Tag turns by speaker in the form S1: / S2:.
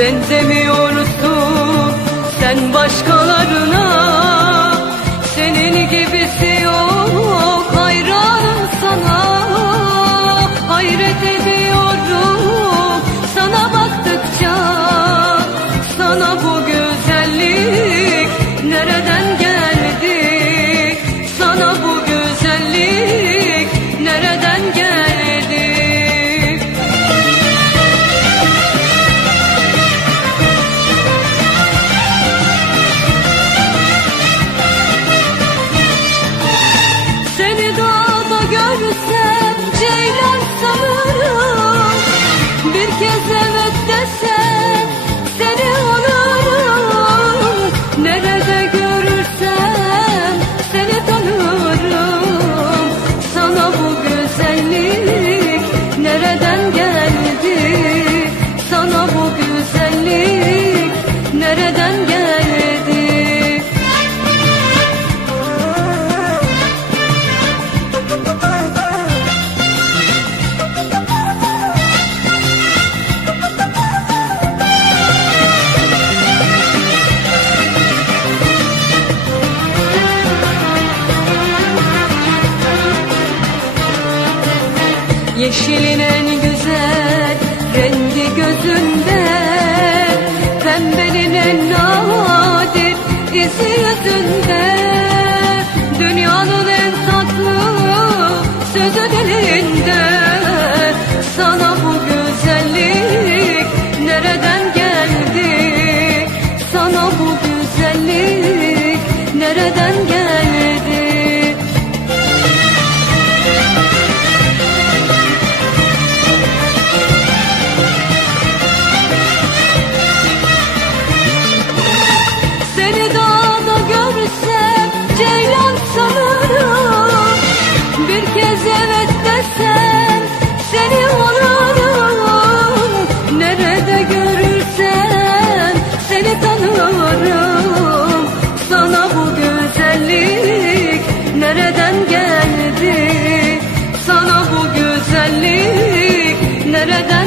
S1: demiyorsun sen başkalarına. Senin gibisi evet desen Yeşilin en güzel rengi gözünde Pembenin en nadir izi yüzünde. Dünyanın en tatlı sözü dilinde Sana bu güzellik nereden geldi? Sana bu güzellik nereden geldi